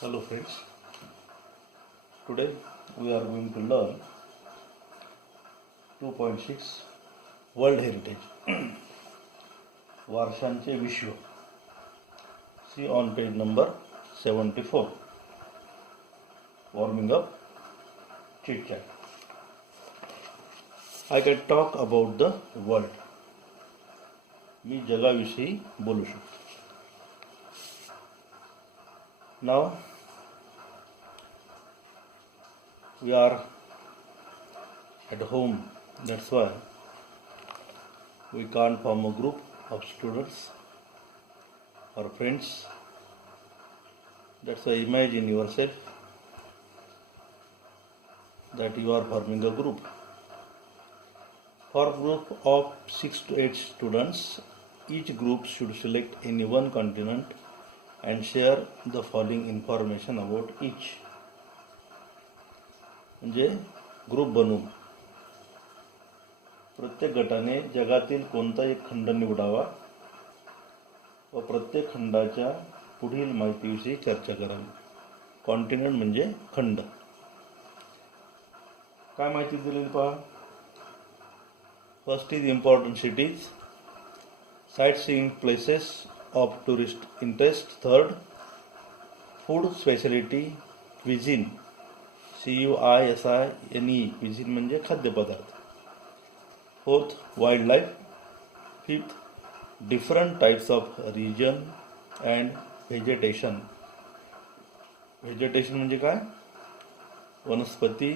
Hello friends, today we are going to learn 2.6 World Heritage वारशांचे विश्व. See on page number 74. Warming up chit chat. I can talk about the world. मी जगाविषयी बोलू शकतो. Now we are at home, that's why we can't form a group of students or friends. That's why imagine yourself that you are forming a group. For a group of 6 to 8 students, each group should select any one continent and share the following information about each. म्हणजे group बनवून प्रत्येक गटाने जगातील कोणता एक खंड निवडावा व प्रत्येक खंडाच्या पुढील माहितीविषयी चर्चा करावी. कॉन्टिनेंट म्हणजे खंड. काय माहिती दिलेली पहा. First is important cities, sightseeing places of tourist interest. Third, food speciality, cuisine, CUISINE, cuisine म्हणजे खाद्यपदार्थ. Fourth, wildlife. Fifth, different types of region and vegetation. Vegetation म्हणजे काय? वनस्पती,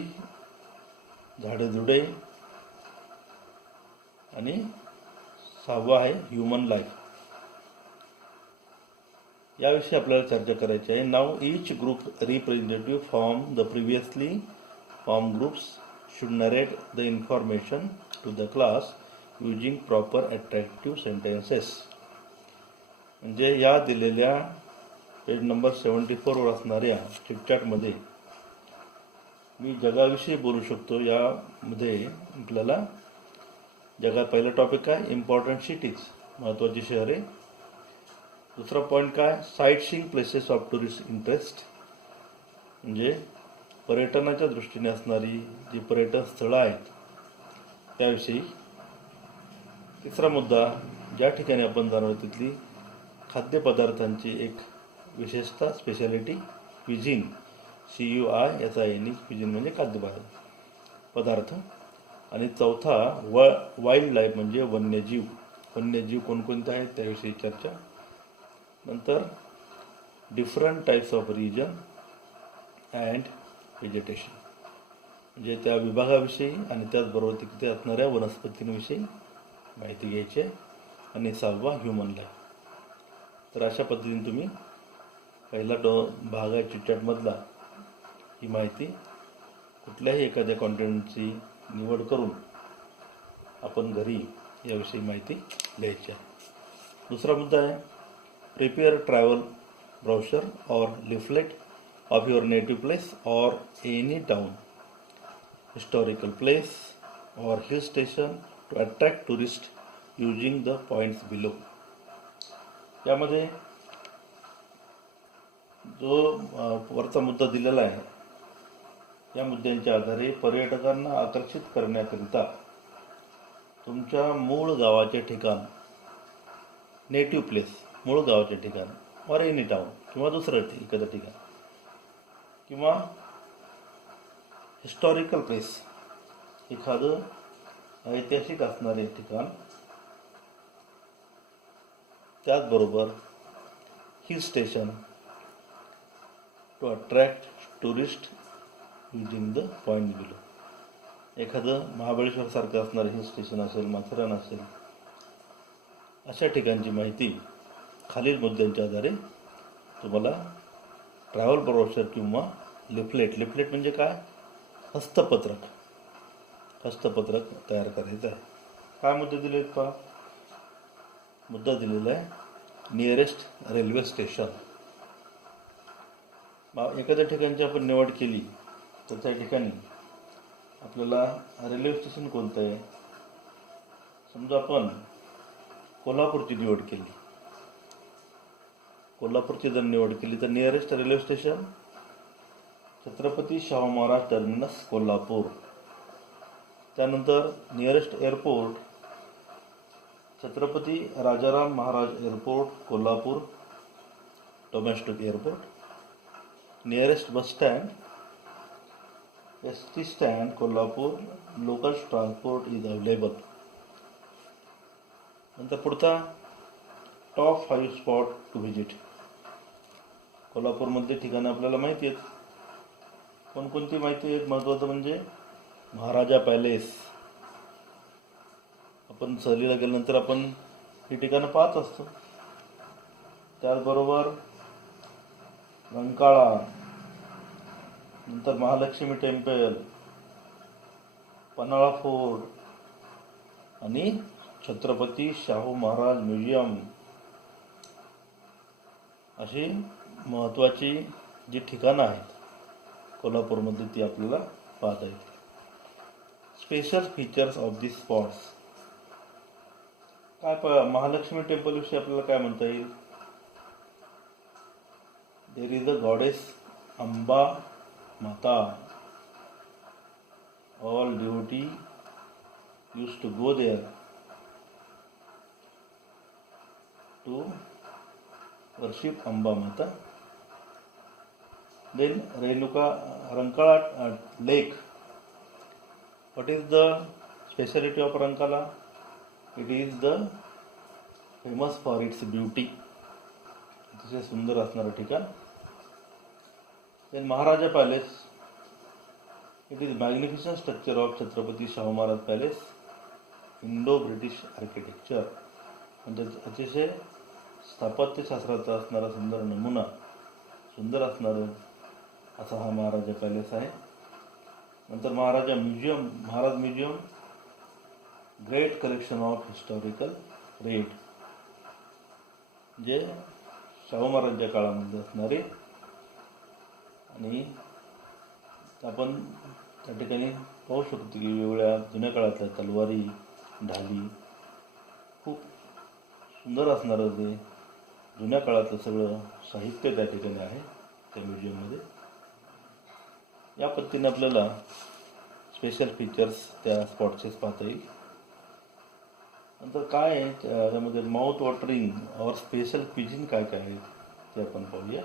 झाडेझुडे. आणि 6वा आहे ह्युमन लाईफ. याविषयी आपल्याला चर्चा करायची आहे. Now each group representative from the previously formed groups should narrate the information to the class using proper attractive sentences. म्हणजे या दिलेल्या पेज नंबर 74वर असणाऱ्या चिटचॅटमध्ये मी जगाविषयी बोलू शकतो. यामध्ये आपल्याला जगात पहिला टॉपिक काय? इम्पॉर्टंट सिटीज, महत्त्वाची शहरे. दुसरा पॉईंट काय? Site seeing places of tourist interest, म्हणजे पर्यटनाच्या दृष्टीने असणारी जी पर्यटन स्थळं आहेत त्याविषयी. तिसरा मुद्दा, ज्या ठिकाणी आपण जाणार तिथली खाद्यपदार्थांची एक विशेषता, स्पेशालिटी, क्विझिन, CUISINE, क्विझिन म्हणजे खाद्यपदार्थ. आणि चौथा, वाईल्ड लाईफ म्हणजे वन्यजीव. वन्यजीव कोणकोणते आहेत त्याविषयी चर्चा. नंतर different types of region and vegetation, म्हणजे त्या विभागाविषयी आणि त्याचबरोबर तिथे असणाऱ्या वनस्पतींविषयी माहिती घ्यायची आहे. आणि 6वा ह्युमन लाईफ. तर अशा पद्धतीने तुम्ही पहिला भाग आहे चिटचॅटमधला ही माहिती कुठल्याही एखाद्या कॉन्टेंटची निवड करून आपण घरी याविषयी माहिती लिहायची आहे. दुसरा मुद्दा आहे, prepare travel brochure or leaflet of your native place or any town, historical place or hill station to attract tourist using the points below. यामध्ये जो वरचा मुद्दा दिलेला आहे या मुद्द्यांच्या आधारे पर्यटकांना आकर्षित करण्याकरिता तुमच्या मूळ गावाचे ठिकाण, नेटिव्ह प्लेस, मूळ गावाचे ठिकाण, और एनी टाउन किंवा दुसरं एखादं ठिकाण, किंवा हिस्टॉरिकल प्लेस, एखादं ऐतिहासिक असणारे ठिकाण, त्याचबरोबर hill station to attract tourist using the point below. एखादं महाबळेश्वरसारखं असणारं हिल स्टेशन असेल, माथेरान असेल, अशा ठिकाणची माहिती खालील मुद्द्यांच्या आधारे तुम्हाला ट्रॅव्हल ब्रोशर किंवा लिफलेट, लिफलेट म्हणजे काय? हस्तपत्रक तयार करायचं आहे. काय मुद्दे दिले आहेत पहा. मुद्दा दिलेला आहे नियरेस्ट रेल्वे स्टेशन. एखाद्या ठिकाणची आपण निवड केली तर त्या ठिकाणी आपल्याला रेल्वे स्टेशन कोणतं आहे. समजा आपण कोल्हापूरची निवड केली. कोल्हापूरची जर निवड केली तर nearest railway station Chhatrapati Shahu Maharaj terminus Kolhapur. त्यानंतर nearest airport Chhatrapati Rajaram Maharaj airport Kolhapur domestic airport. Nearest bus stand ST stand Kolhapur. Local transport is available. नंतर पुढचा टॉप 5 स्पॉट टू व्हिजिट. कोल्हापूरमध्ये ठिकाणं आपल्याला माहिती आहेत. कोणकोणती माहिती आहेत? महत्त्वाचं म्हणजे महाराजा पॅलेस. आपण सहलीला गेल्यानंतर आपण ही ठिकाणं पाहत असतो. त्याचबरोबर रंकाळा, नंतर महालक्ष्मी टेम्पल, पन्हाळा फोर्ट आणि छत्रपती शाहू महाराज म्युझियम अशी महत्त्वाची जी ठिकाणं आहेत कोल्हापूरमध्ये ती आपल्याला पाहता येईल. Special features of this spots. काय महालक्ष्मी टेम्पल विषयी आपल्याला काय म्हणता येईल? There is a goddess Amba Mata. All devotee use to go there to worship Amba Mata. Then Rankala lake. What is the speciality of Rankala? It is the famous for its beauty. अतिशय सुंदर असणारं ठिकाण. Then Maharaja palace. It is magnificent structure of Chhatrapati Shahu Maharaj palace. Indo British architecture. म्हणजे अतिशय स्थापत्यशास्त्राचा असणारा सुंदर नमुना, सुंदर असणारं असा हा महाराजा पॅलेस आहे. नंतर Maharaj museum. Great collection of historical red. जे शाहू महाराजांच्या काळामध्ये असणारे आणि आपण त्या ठिकाणी पाहू शकतो की वेगवेगळ्या जुन्या काळातल्या तलवारी, ढाली, खूप सुंदर असणारं ते जुन्या काळातलं सगळं साहित्य त्या ठिकाणी आहे त्या म्युझियममध्ये. या पद्धतीने आपल्याला स्पेशल फीचर्स त्या स्पॉटचेच पाहता येईल. नंतर काय आहे त्यामध्ये माउथ वॉटरिंग और स्पेशल क्विजिन काय काय आहे ते आपण पाहूया.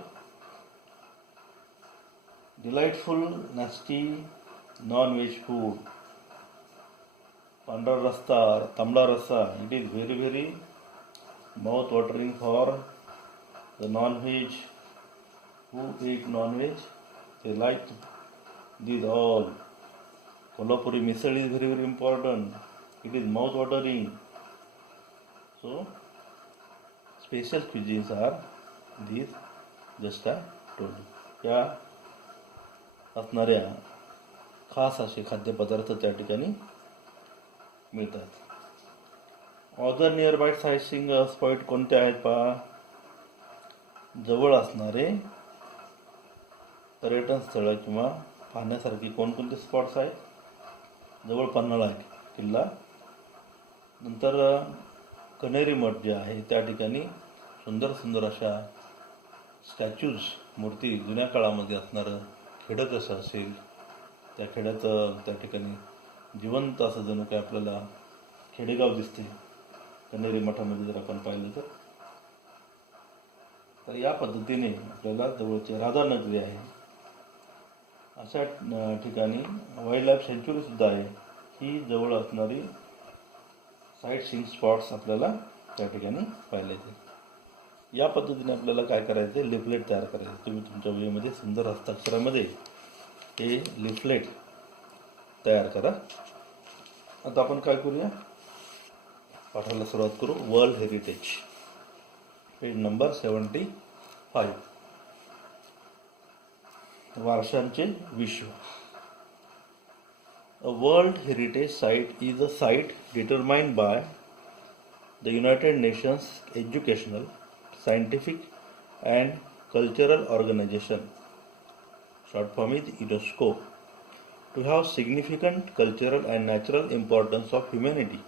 Delightful nasty non veg food. पांढरा रस्सा, तांबडा रस्सा. It is very very mouth watering for the non veg who eat non veg. they like these all. Kolhapuri misal is very very important. It is mouth watering. So special cuisines are these just I told you. या असणाऱ्या खास असे खाद्यपदार्थ त्या ठिकाणी मिळतात. Other nearby sightseeing spot कोणते आहेत पहा. जवळ असणारे पर्यटन स्थळ किंवा पाहण्यासारखी कोणकोणते स्पॉट्स आहेत. जवळ पन्हाळा किल्ला. नंतर कण्हेरी मठ जे आहे त्या ठिकाणी सुंदर सुंदर अशा स्टॅच्यूज, मूर्ती, जुन्या काळामध्ये असणारं खेडं कसं असेल त्या खेड्याचं त्या ठिकाणी जिवंत असं जणू काय आपल्याला खेडेगाव दिसते कण्हेरी मठामध्ये जर आपण पाहिलं तर या पद्धतीने आपल्याला जवळचे राधानगरी आहे अशा ठिकाणी वाईल्ड लाईफ सँच्युरीसुद्धा आहे. ही जवळ असणारी साईट सीइंग स्पॉट्स आपल्याला त्या ठिकाणी पाहायला येते. या पद्धतीने आपल्याला काय करायचं आहे, लिफलेट तयार करायचं. तुम्ही तुमच्या वहीमध्ये सुंदर हस्ताक्षरामध्ये हे लिफलेट तयार करा. आता आपण काय करूया, पाठाला सुरुवात करू. World heritage, page number 75. वारशांचे विश्व. A World Heritage Site is a site determined by the United Nations Educational, Scientific and Cultural Organization, short form is UNESCO, to have significant cultural and natural importance of humanity.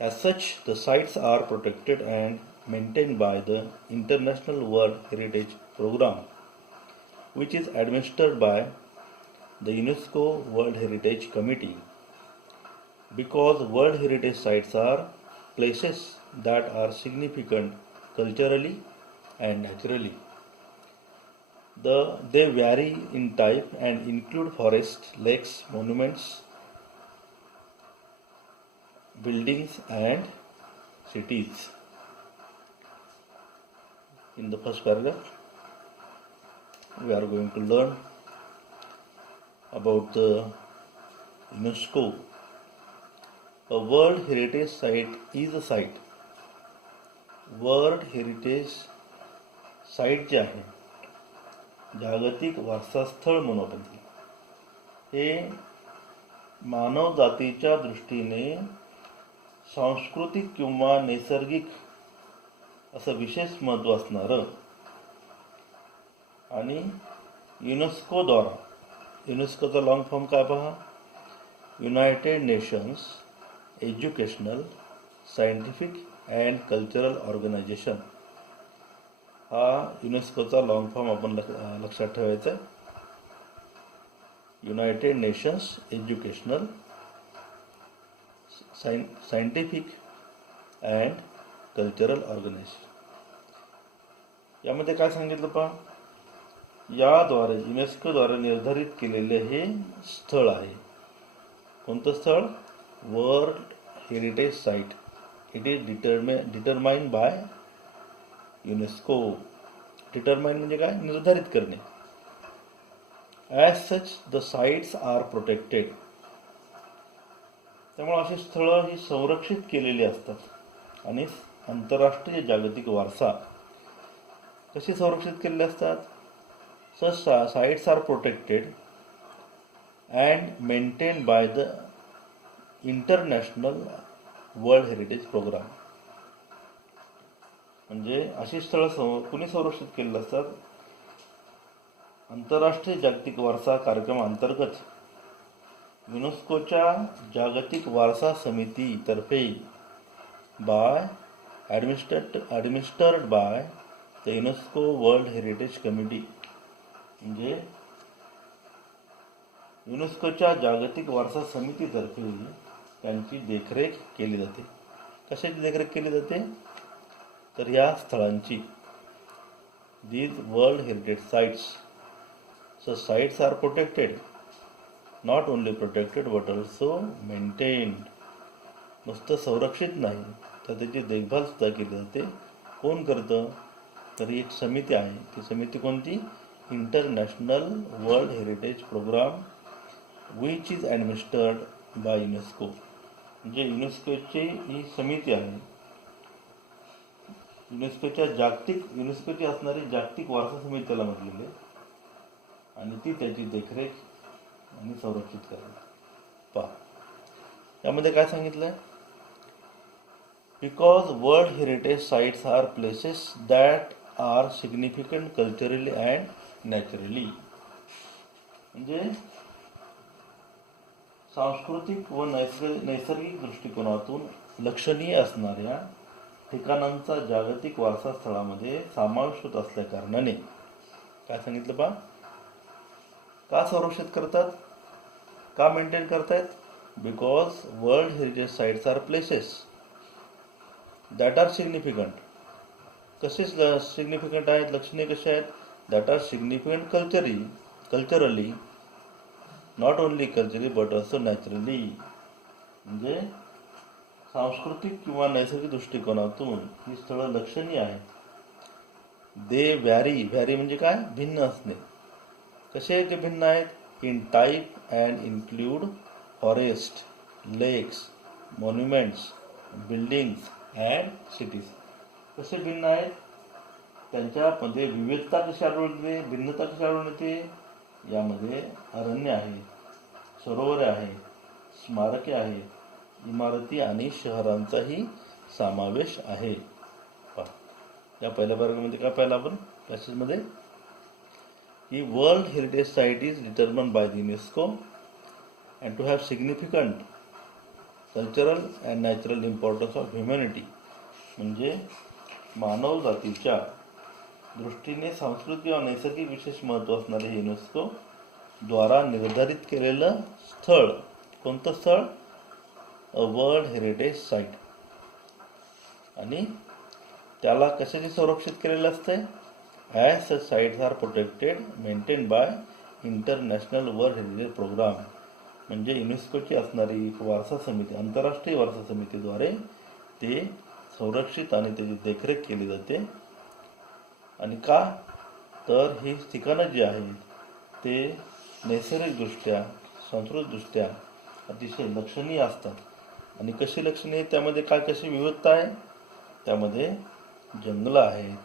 As such, the sites are protected and maintained by the International World Heritage Program, which is administered by the UNESCO World Heritage Committee. Because World Heritage Sites are places that are significant culturally and naturally. They vary in type and include forests, lakes, monuments, buildings and cities. In the first paragraph, we are going to learn about the UNESCO. A World Heritage Site is a site. World Heritage Site जे आहे, जागतिक वारसास्थळ म्हणून आपण हे मानव जातीच्या दृष्टीने सांस्कृतिक किंवा नैसर्गिक असं विशेष महत्त्व असणारं आणि युनेस्कोद्वारा, युनेस्कोचा लॉंग फॉर्म काय पहा, United Nations Educational, Scientific and Cultural Organization, हा युनेस्कोचा लॉंग फॉर्म आपण लक्षात ठेवायचा आहे. United Nations Educational, Scientific and Cultural Organization. यामध्ये काय सांगितलं पहा, याद्वारे युनेस्कोद्वारे निर्धारित केलेले हे स्थळ आहे. कोणतं स्थळ? World heritage site. It is determined by UNESCO. Determine म्हणजे काय? निर्धारित करणे. As such the sites are protected. त्यामुळे अशी स्थळं ही संरक्षित केलेली असतात आणि आंतरराष्ट्रीय जागतिक वारसा कशी संरक्षित केलेले असतात? Such sites are protected and maintain by the international world heritage programme. म्हणजे अशी स्थळं कुणी संरक्षित केलेली असतात? आंतरराष्ट्रीय जागतिक वारसा कार्यक्रमाअंतर्गत युनेस्कोच्या जागतिक वारसा समितीतर्फे by administered by the UNESCO world heritage committee. म्हणजे युनेस्कोच्या जागतिक वारसा समितीतर्फे त्यांची देखरेख केली जाते. कशाची देखरेख केली जाते? तर या स्थळांची. These world heritage sites. So sites are protected, not only protected but also maintained. नुसतं संरक्षित नाही तर त्याची देखभाल सुद्धा केली जाते. कोण करतं? तर एक समिती आहे. ती समिती कोणती? International world heritage programme which is administered by UNESCO. म्हणजे युनेस्कोची ही समिती आहे. युनेस्कोची असणारी जागतिक वारसा समिती त्याला म्हटलेली आहे आणि ती त्याची देखरेख आणि संरक्षित करते. पहा यामध्ये काय सांगितलंय? Because world heritage sites are places that are significant culturally and naturally. म्हणजे सांस्कृतिक व नैसर्गिक दृष्टिकोनातून लक्षणीय असणाऱ्या ठिकाणांचा जागतिक वारसा स्थळामध्ये समावेश होत असल्या कारणाने काय सांगितलं पहा, का संरक्षित करतात, का मेंटेन करतायत? Because world heritage sites are places that are significant. कसे सिग्निफिकंट आहेत? लक्षणीय कसे आहेत? That are significant culturally, not only culturally but also naturally. म्हणजे सांस्कृतिक किंवा नैसर्गिक दृष्टिकोनातून ही स्थळं लक्षणीय आहेत. दे व्हॅरी म्हणजे काय? भिन्न असणे. कसे ते भिन्न आहेत? In type and include forest, लेक्स, मॉन्युमेंट्स, बिल्डिंग्स अँड सिटीज. कसे भिन्न आहेत? त्यांच्यामध्ये विविधता कशी आढळून येते, भिन्नता कशी आढळून येते? यामध्ये अरण्य आहे, सरोवरे आहे, स्मारके आहे, इमारती आणि शहरांचाही समावेश आहे. या पहिल्या वर्गामध्ये काय पाहिलं आपण क्लासेसमध्ये की world heritage site is determined by the UNESCO and to have significant cultural and natural importance of humanity. म्हणजे मानव जातीच्या दृष्टीने सांस्कृतिक व नैसर्गिक विशेष महत्त्व असणारे हे युनेस्को द्वारा निर्धारित केलेलं स्थळ, कोणतं स्थळ? A world heritage site. आणि त्याला कशाचे संरक्षित केलेलं असते? As such sites are protected maintain by international world heritage programme. म्हणजे युनेस्कोची असणारी वारसा समिती, आंतरराष्ट्रीय वारसा समितीद्वारे ते संरक्षित आणि त्याची देखरेख केली जाते. आणि का? तर ही ठिकाणं जी आहेत ते नैसर्गिकदृष्ट्या, सांस्कृतिकदृष्ट्या अतिशय लक्षणीय असतात. आणि कशी लक्षणीय? त्यामध्ये काय कशी विविधता आहे? त्यामध्ये जंगलं आहेत,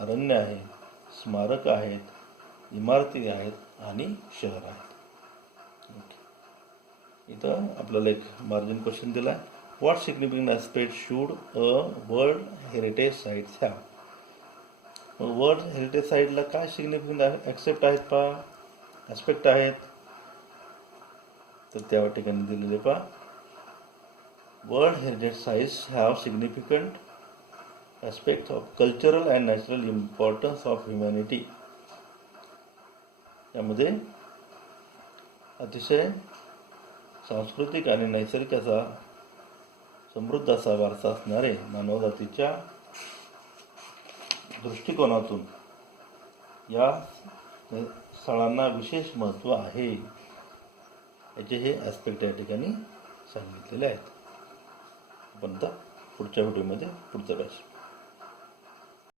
अरण्य आहेत, स्मारक आहेत, इमारती आहेत आणि शहर आहेत. इथं आपल्याला एक मार्जिन क्वेश्चन दिला आहे. What significant aspect should a world heritage sites have? World heritage साईटला काय सिग्निफिकंट ॲक्सेप्ट आहेत पहा, ॲस्पेक्ट आहेत? तर त्या ठिकाणी दिलेले पहा, world heritage sites have significant aspect of cultural and natural importance of humanity. यामध्ये अतिशय सांस्कृतिक आणि नैसर्गिक असा समृद्ध असा वारसा असणारे मानवजातीच्या दृष्टिकोनातून या स्थळांना विशेष महत्त्व आहे, याचे हे ॲस्पेक्ट या ठिकाणी सांगितलेले आहेत. आपण आता पुढच्या व्हिडिओमध्ये पुढचा बॅच